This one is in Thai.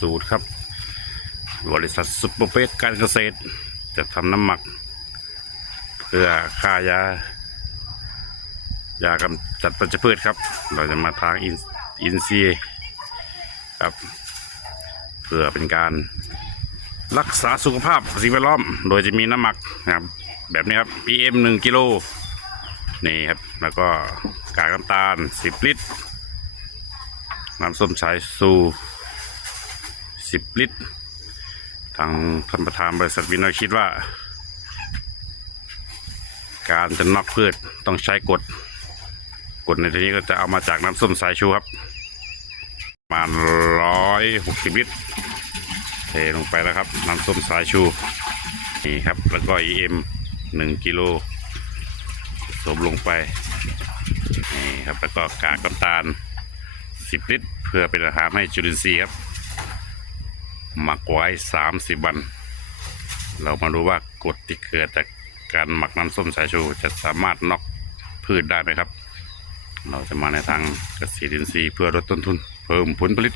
สูตรครับ บริษัทซุปเปอร์เฟสการเกษตร จะทำน้ำหมัก เพื่อฆ่ายา ยากำจัดปัญจพืชครับ เราจะมาทางอินซีครับ เพื่อเป็นการรักษาสุขภาพสิ่งแวดล้อม โดยจะมีน้ำหมักนะครับ แบบนี้ครับ PM 1กิโลนี่ครับ แล้วก็กากน้ำตาล 10 ลิตร น้ำส้มสายสู 10ลิตร ทางท่านประธานบริษัทวินอยคิดว่า การจะนอกพืชต้องใช้กฎกฎในที่นี้ก็จะเอามาจากน้ำส้มสายชูครับประมาณร้อยหกสิบลิตร เทลงไปแล้วครับ น้ำส้มสายชูนี่ครับ แล้วก็ EM หนึ่งกิโลสมลงไปนี่ครับแล้วก็กากน้ำตาลสิบลิตร เพื่อเป็นอาหารให้จุลินทรีย์ครับ หมักไว้สามสิบวัน เรามาดูว่ากรดที่เกิดจากการหมักน้ำส้มสายชูจะสามารถน็อกพืชได้ไหมครับ เราจะมาในทางเกษตรอินทรีย์เพื่อลดต้นทุน เพิ่มผลผลิต